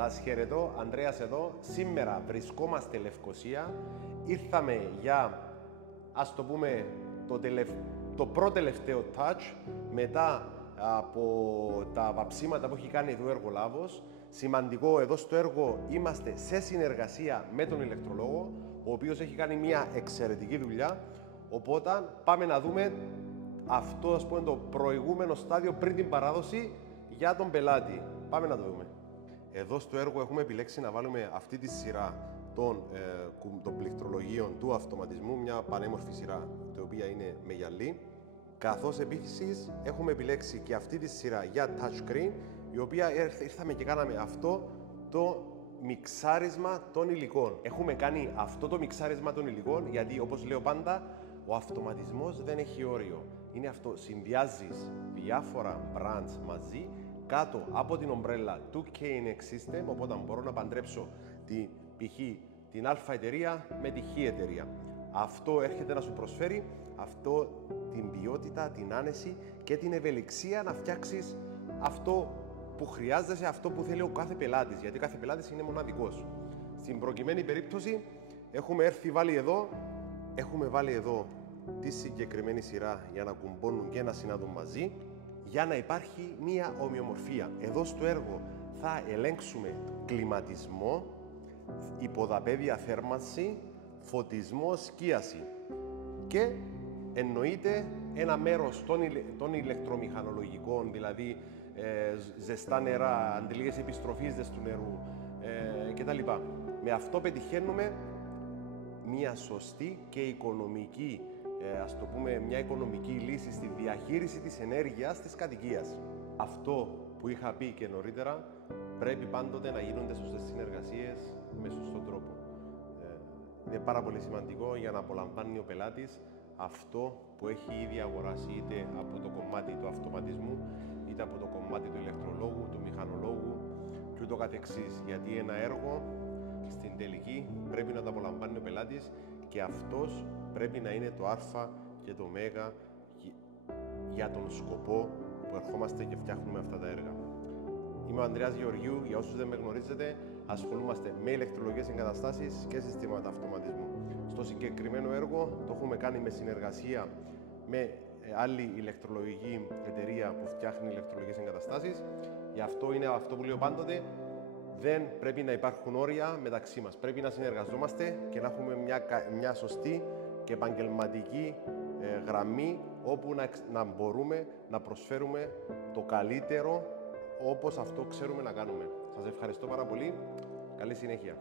Σας χαιρετώ, Ανδρέας εδώ. Σήμερα βρισκόμαστε Λευκοσία. Ήρθαμε για, ας το πούμε, το προτελευταίο touch μετά από τα βαψίματα που έχει κάνει εδώ ο εργολάβος. Σημαντικό, εδώ στο έργο είμαστε σε συνεργασία με τον ηλεκτρολόγο, ο οποίος έχει κάνει μια εξαιρετική δουλειά. Οπότε πάμε να δούμε αυτό, ας πούμε, το προηγούμενο στάδιο πριν την παράδοση για τον πελάτη. Πάμε να το δούμε. Εδώ στο έργο έχουμε επιλέξει να βάλουμε αυτή τη σειρά των πληκτρολογίων του αυτοματισμού, μια πανέμορφη σειρά, η οποία είναι με γυαλί. Καθώς επίσης έχουμε επιλέξει και αυτή τη σειρά για touchscreen, η οποία ήρθαμε και κάναμε αυτό το μιξάρισμα των υλικών. Έχουμε κάνει αυτό το μιξάρισμα των υλικών γιατί, όπως λέω πάντα, ο αυτοματισμός δεν έχει όριο. Είναι αυτό, συνδυάζεις διάφορα brands μαζί κάτω από την ομπρέλα του KNX System, οπότε μπορώ να παντρέψω π.χ. την Α εταιρεία με τη Χ εταιρεία. Αυτό έρχεται να σου προσφέρει την ποιότητα, την άνεση και την ευελιξία να φτιάξεις αυτό που χρειάζεσαι, αυτό που θέλει ο κάθε πελάτης, γιατί κάθε πελάτης είναι μοναδικός. Στην προκειμένη περίπτωση έχουμε βάλει εδώ τη συγκεκριμένη σειρά για να κουμπώνουν και να συνάδουν μαζί, για να υπάρχει μία ομοιομορφία. Εδώ στο έργο θα ελέγξουμε κλιματισμό, υποδαπέδια θέρμανση, φωτισμό, σκίαση και εννοείται ένα μέρος των ηλεκτρομηχανολογικών, δηλαδή ζεστά νερά, αντιλίες επιστροφής του νερού κτλ. Με αυτό πετυχαίνουμε μία σωστή και οικονομική, ας το πούμε, μια οικονομική λύση στη διαχείριση της ενέργειας της κατοικίας. Αυτό που είχα πει και νωρίτερα, πρέπει πάντοτε να γίνονται σωστές συνεργασίες με σωστόν τρόπο. Είναι πάρα πολύ σημαντικό για να απολαμβάνει ο πελάτης αυτό που έχει ήδη αγοράσει, είτε από το κομμάτι του αυτοματισμού, είτε από το κομμάτι του ηλεκτρολόγου, του μηχανολόγου και ούτω καθεξής. Γιατί ένα έργο στην τελική πρέπει να το απολαμβάνει ο πελάτης και αυτός πρέπει να είναι το α και το ω για τον σκοπό που ερχόμαστε και φτιάχνουμε αυτά τα έργα. Είμαι ο Ανδρέας Γεωργίου. Για όσους δεν με γνωρίζετε, ασχολούμαστε με ηλεκτρολογικές εγκαταστάσεις και συστήματα αυτοματισμού. Στο συγκεκριμένο έργο το έχουμε κάνει με συνεργασία με άλλη ηλεκτρολογική εταιρεία που φτιάχνει ηλεκτρολογικές εγκαταστάσεις. Γι' αυτό είναι αυτό που λέω πάντοτε, δεν πρέπει να υπάρχουν όρια μεταξύ μας. Πρέπει να συνεργαζόμαστε και να έχουμε μια σωστή και επαγγελματική γραμμή, όπου να μπορούμε να προσφέρουμε το καλύτερο όπως αυτό ξέρουμε να κάνουμε. Σας ευχαριστώ πάρα πολύ. Καλή συνέχεια.